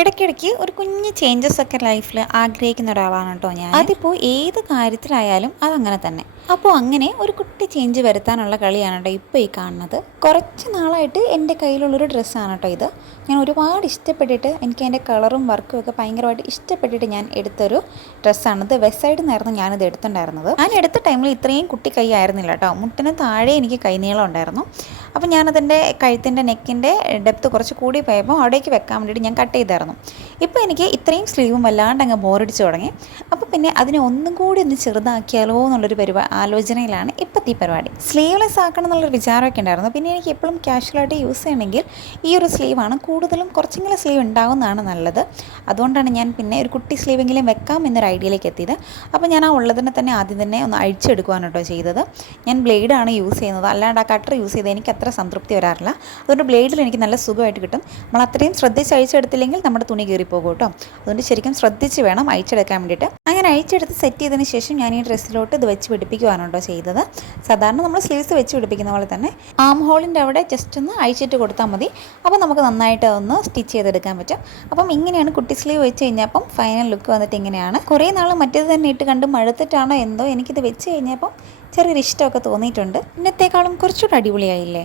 ഇടയ്ക്കിടയ്ക്ക് ഒരു കുഞ്ഞ് ചേഞ്ചസ് ഒക്കെ ലൈഫിൽ ആഗ്രഹിക്കുന്ന ഒരാളാണ് കേട്ടോ ഞാൻ. അതിപ്പോൾ ഏത് കാര്യത്തിലായാലും അതങ്ങനെ തന്നെ. അപ്പോൾ അങ്ങനെ ഒരു കുട്ടി ചേഞ്ച് വരുത്താനുള്ള കളിയാണ് കേട്ടോ ഇപ്പോൾ ഈ കാണുന്നത്. കുറച്ച് നാളായിട്ട് എന്റെ കയ്യിലുള്ളൊരു ഡ്രസ്സാണ് കേട്ടോ ഇത്. ഞാൻ ഒരുപാട് ഇഷ്ടപ്പെട്ടിട്ട് എനിക്ക് അതിന്റെ കളറും വർക്കും ഒക്കെ ഭയങ്കരമായിട്ട് ഇഷ്ടപ്പെട്ടിട്ട് ഞാൻ എടുത്തൊരു ഡ്രസ്സാണ്. ഇത് വെസ്റ്റ് സൈഡിൽ നിന്നായിരുന്നു ഞാനിത് എടുത്തിട്ടുണ്ടായിരുന്നത് ഞാൻ എടുത്ത ടൈമിൽ ഇത്രയും കുട്ടി കൈ ആയിരുന്നില്ല കേട്ടോ. മുട്ടിന് താഴെ എനിക്ക് കൈനീളം ഉണ്ടായിരുന്നു. അപ്പോൾ ഞാനതിന്റെ കഴുത്തിന്റെ നെക്കിന്റെ ഡെപ്ത് കുറച്ച് കൂടി പോയപ്പോൾ അവിടേക്ക് വെക്കാൻ വേണ്ടിയിട്ട് ഞാൻ കട്ട് ചെയ്തായിരുന്നു. ഇപ്പോൾ എനിക്ക് ഇത്രയും സ്ലീവും വല്ലാണ്ട് അങ്ങ് ബോറടിച്ച് തുടങ്ങി. അപ്പോൾ പിന്നെ അതിനെ ഒന്നും കൂടി ഒന്ന് ചെറുതാക്കിയാലോ എന്നുള്ളൊരു പരിപാടി ആലോചനയിലാണ് ഇപ്പോഴത്തെ ഈ പരിപാടി. സ്ലീവ്ലെസ് ആക്കണം എന്നുള്ളൊരു വിചാരമൊക്കെ ഉണ്ടായിരുന്നു. പിന്നെ എനിക്ക് എപ്പോഴും ക്യാഷ്വലായിട്ട് യൂസ് ചെയ്യണമെങ്കിൽ ഈ ഒരു സ്ലീവാണ് കൂടുതലും കുറച്ചെങ്കിലും സ്ലീവ് ഉണ്ടാകുന്നതാണ് നല്ലത്. അതുകൊണ്ടാണ് ഞാൻ പിന്നെ ഒരു കുട്ടി സ്ലീവെങ്കിലും വെക്കാം എന്നൊരു ഐഡിയയിലേക്ക് എത്തിയത്. അപ്പോൾ ഞാൻ ആ ഉള്ളതിനെ തന്നെ ആദ്യം തന്നെ ഒന്ന് അഴിച്ചെടുക്കുവാണ് കേട്ടോ ചെയ്തത്. ഞാൻ ബ്ലേഡാണ് യൂസ് ചെയ്യുന്നത്. അല്ലാണ്ട് ആ കട്ടർ യൂസ് ചെയ്ത് എനിക്ക് അത്ര സംതൃപ്തി വരാറില്ല. അതുകൊണ്ട് ബ്ലേഡിൽ എനിക്ക് നല്ല സുഖമായിട്ട് കിട്ടും. നമ്മൾ അത്രയും ശ്രദ്ധിച്ച് അഴിച്ചെടുത്തില്ലെങ്കിൽ നമ്മുടെ തുണി കീറിപ്പോകും കേട്ടോ. അതുകൊണ്ട് ശരിക്കും ശ്രദ്ധിച്ച് വേണം അഴിച്ചെടുക്കാൻ വേണ്ടിയിട്ട്. അങ്ങനെ അഴിച്ചെടുത്ത് സെറ്റ് ചെയ്തതിന് ശേഷം ഞാൻ ഈ ഡ്രസ്സിലോട്ട് ഇത് വെച്ച് പിടിപ്പിക്കുവാണ് ചെയ്തത്. സാധാരണ നമ്മൾ സ്ലീവ്സ് വെച്ച് പിടിപ്പിക്കുന്ന പോലെ തന്നെ ആം ഹോളിന്റെ അവിടെ ജസ്റ്റ് ഒന്ന് അഴിച്ചിട്ട് കൊടുത്താൽ മതി. അപ്പോൾ നമുക്ക് നന്നായിട്ട് ഒന്ന് സ്റ്റിച്ച് ചെയ്തെടുക്കാൻ പറ്റും. അപ്പം ഇങ്ങനെയാണ് കുട്ടി സ്ലീവ് വെച്ച് കഴിഞ്ഞപ്പം ഫൈനൽ ലുക്ക് വന്നിട്ട് ഇങ്ങനെയാണ്. കുറേ നാൾ മറ്റേത് തന്നെ ഇട്ട് കണ്ട് മഴുത്തിട്ടാണോ എന്തോ എനിക്കിത് വെച്ച് കഴിഞ്ഞപ്പം ചെറിയൊരു ഇഷ്ടമൊക്കെ തോന്നിയിട്ടുണ്ട്. ഇന്നത്തേക്കാളും കുറച്ചുകൂടെ അടിപൊളിയായില്ലേ?